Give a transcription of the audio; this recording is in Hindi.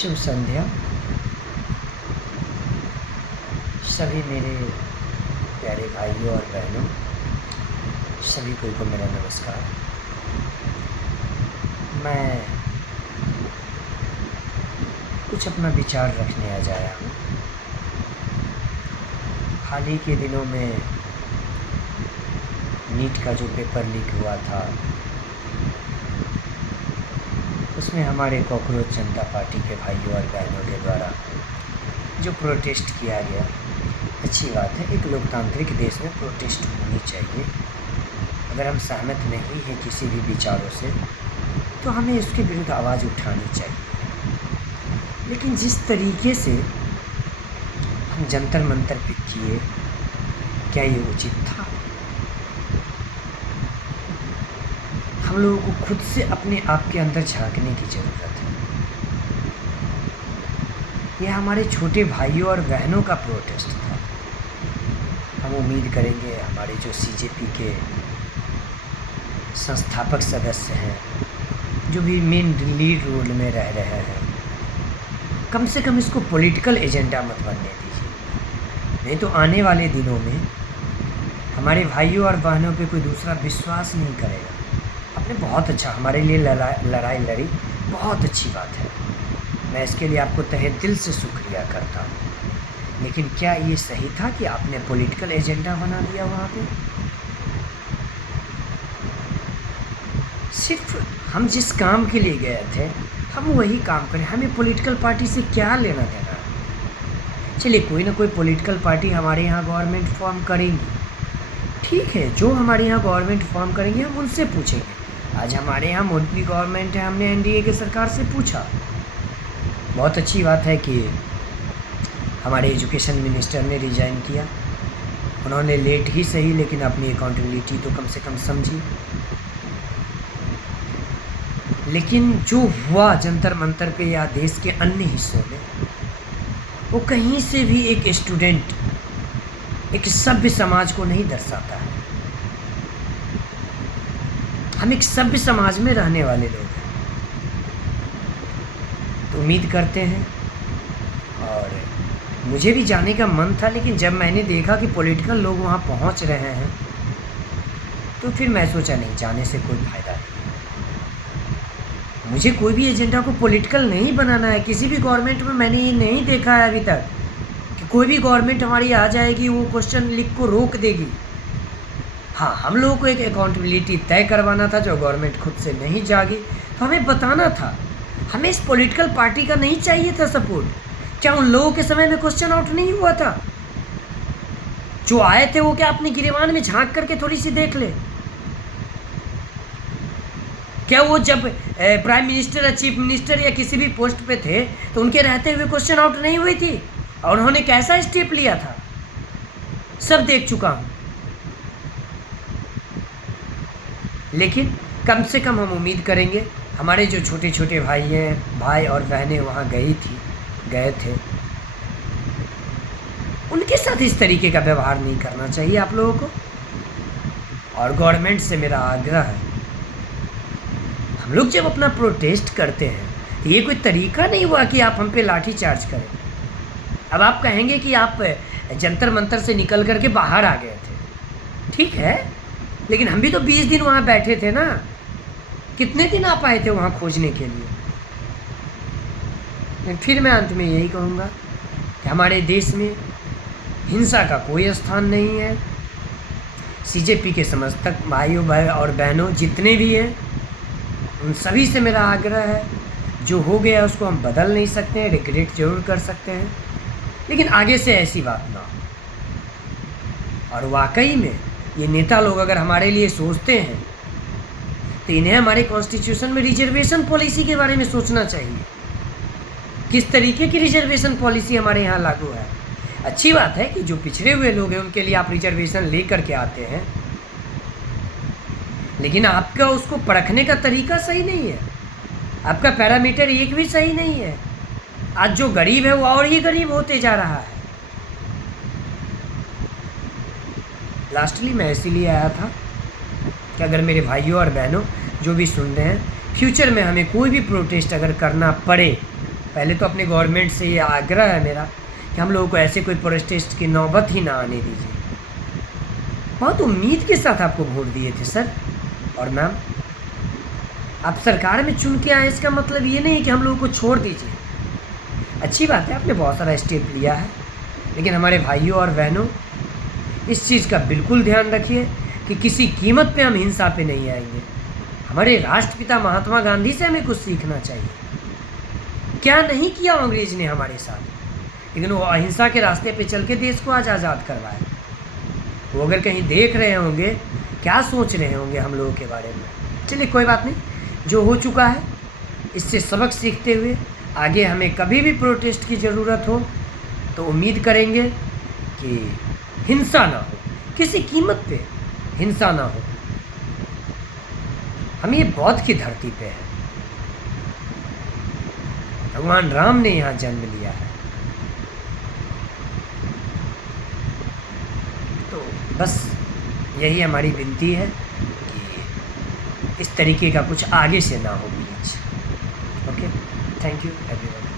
शुभ संध्या। सभी मेरे प्यारे भाइयों और बहनों, सभी को मेरा नमस्कार। मैं कुछ अपना विचार रखने आ जाया हूँ। हाल ही के दिनों में नीट का जो पेपर लीक हुआ था, उसमें हमारे कॉकरोच जनता पार्टी के भाइयों और बहनों के द्वारा जो प्रोटेस्ट किया गया, अच्छी बात है। एक लोकतांत्रिक देश में प्रोटेस्ट होनी चाहिए। अगर हम सहमत नहीं हैं किसी भी विचारों से, तो हमें उसके विरुद्ध आवाज़ उठानी चाहिए। लेकिन जिस तरीके से हम जंतर मंतर पे किए, क्या ये उचित था? हम लोगों को खुद से अपने आप के अंदर झांकने की ज़रूरत है। यह हमारे छोटे भाइयों और बहनों का प्रोटेस्ट था। हम उम्मीद करेंगे हमारे जो सीजेपी के संस्थापक सदस्य हैं, जो भी मेन लीड रोल में रह रहे हैं, कम से कम इसको पॉलिटिकल एजेंडा मत बनने दीजिए। नहीं तो आने वाले दिनों में हमारे भाइयों और बहनों पे कोई दूसरा विश्वास नहीं करेगा। आपने बहुत अच्छा हमारे लिए लड़ाई लड़ी, बहुत अच्छी बात है। मैं इसके लिए आपको तहे दिल से शुक्रिया करता हूँ। लेकिन क्या ये सही था कि आपने पॉलिटिकल एजेंडा बना दिया वहाँ पे? सिर्फ हम जिस काम के लिए गए थे, हम वही काम करें। हमें पॉलिटिकल पार्टी से क्या लेना देना है? चलिए, कोई ना कोई पॉलिटिकल पार्टी हमारे यहाँ गवर्नमेंट फॉर्म करेंगी, ठीक है। जो हमारे यहाँ गवर्नमेंट फॉर्म करेंगे हम उनसे पूछेंगे। आज हमारे यहाँ मोदी गवर्नमेंट है, हमने एनडीए की सरकार से पूछा। बहुत अच्छी बात है कि हमारे एजुकेशन मिनिस्टर ने रिज़ाइन किया। उन्होंने लेट ही सही, लेकिन अपनी अकाउंटेबिलिटी तो कम से कम समझी। लेकिन जो हुआ जंतर मंतर पे या देश के अन्य हिस्सों में, वो कहीं से भी एक स्टूडेंट, एक सभ्य समाज को नहीं दर्शाता है। हम एक सभ्य समाज में रहने वाले लोग हैं, तो उम्मीद करते हैं। और मुझे भी जाने का मन था, लेकिन जब मैंने देखा कि पॉलिटिकल लोग वहाँ पहुँच रहे हैं, तो फिर मैं सोचा नहीं, जाने से कोई फ़ायदा नहीं। मुझे कोई भी एजेंडा को पॉलिटिकल नहीं बनाना है। किसी भी गवर्नमेंट में मैंने ये नहीं देखा है अभी तक कि कोई भी गवर्नमेंट हमारी आ जाएगी, वो क्वेश्चन लिख को रोक देगी। हाँ, हम लोगों को एक अकाउंटेबिलिटी तय करवाना था, जो गवर्नमेंट खुद से नहीं जागी, तो हमें बताना था। हमें इस पॉलिटिकल पार्टी का नहीं चाहिए था सपोर्ट। क्या उन लोगों के समय में क्वेश्चन आउट नहीं हुआ था? जो आए थे वो क्या अपने गिरेबान में झांक करके थोड़ी सी देख ले? क्या वो जब प्राइम मिनिस्टर या चीफ मिनिस्टर या किसी भी पोस्ट पे थे, तो उनके रहते हुए क्वेश्चन आउट नहीं हुई थी? और उन्होंने कैसा स्टेप लिया था, सब देख चुका हूँ। लेकिन कम से कम हम उम्मीद करेंगे, हमारे जो छोटे छोटे भाई और बहनें वहाँ गए थे, उनके साथ इस तरीके का व्यवहार नहीं करना चाहिए आप लोगों को। और गवर्नमेंट से मेरा आग्रह है, हम लोग जब अपना प्रोटेस्ट करते हैं, तो ये कोई तरीका नहीं हुआ कि आप हम पे लाठी चार्ज करें। अब आप कहेंगे कि आप जंतर मंतर से निकल करके बाहर आ गए थे, ठीक है, लेकिन हम भी तो 20 दिन वहाँ बैठे थे ना। कितने दिन आप आए थे वहाँ खोजने के लिए? फिर मैं अंत में यही कहूँगा कि हमारे देश में हिंसा का कोई स्थान नहीं है। सीजेपी के समर्थक भाइयों और बहनों जितने भी हैं, उन सभी से मेरा आग्रह है, जो हो गया उसको हम बदल नहीं सकते हैं, रिग्रेट जरूर कर सकते हैं, लेकिन आगे से ऐसी बात ना हो। और वाकई में ये नेता लोग अगर हमारे लिए सोचते हैं, तो इन्हें हमारे कॉन्स्टिट्यूशन में रिजर्वेशन पॉलिसी के बारे में सोचना चाहिए। किस तरीके की रिजर्वेशन पॉलिसी हमारे यहाँ लागू है? अच्छी बात है कि जो पिछड़े हुए लोग हैं उनके लिए आप रिजर्वेशन ले करके आते हैं, लेकिन आपका उसको परखने का तरीका सही नहीं है। आपका पैरामीटर एक भी सही नहीं है। आज जो गरीब है वो और ही गरीब होते जा रहा है। लास्टली मैं इसीलिए आया था कि अगर मेरे भाइयों और बहनों जो भी सुन रहे हैं, फ्यूचर में हमें कोई भी प्रोटेस्ट अगर करना पड़े, पहले तो अपने गवर्नमेंट से ये आग्रह है मेरा कि हम लोगों को ऐसे कोई प्रोटेस्ट की नौबत ही ना आने दीजिए। बहुत उम्मीद के साथ आपको वोट दिए थे सर और मैम। आप सरकार में चुन के आए, इसका मतलब ये नहीं कि हम लोगों को छोड़ दीजिए। अच्छी बात है, आपने बहुत सारा स्टेप लिया है, लेकिन हमारे भाइयों और बहनों इस चीज़ का बिल्कुल ध्यान रखिए कि किसी कीमत पे हम हिंसा पे नहीं आएंगे। हमारे राष्ट्रपिता महात्मा गांधी से हमें कुछ सीखना चाहिए। क्या नहीं किया अंग्रेज ने हमारे साथ, लेकिन वो अहिंसा के रास्ते पे चल के देश को आज आज़ाद करवाया। वो अगर कहीं देख रहे होंगे, क्या सोच रहे होंगे हम लोगों के बारे में। चलिए कोई बात नहीं, जो हो चुका है इससे सबक सीखते हुए आगे हमें कभी भी प्रोटेस्ट की ज़रूरत हो तो उम्मीद करेंगे कि हिंसा ना हो, किसी कीमत पे हिंसा ना हो। हम ये बौद्ध की धरती पे है, भगवान राम ने यहाँ जन्म लिया है। तो बस यही हमारी विनती है कि इस तरीके का कुछ आगे से ना हो please. Okay, thank you everyone.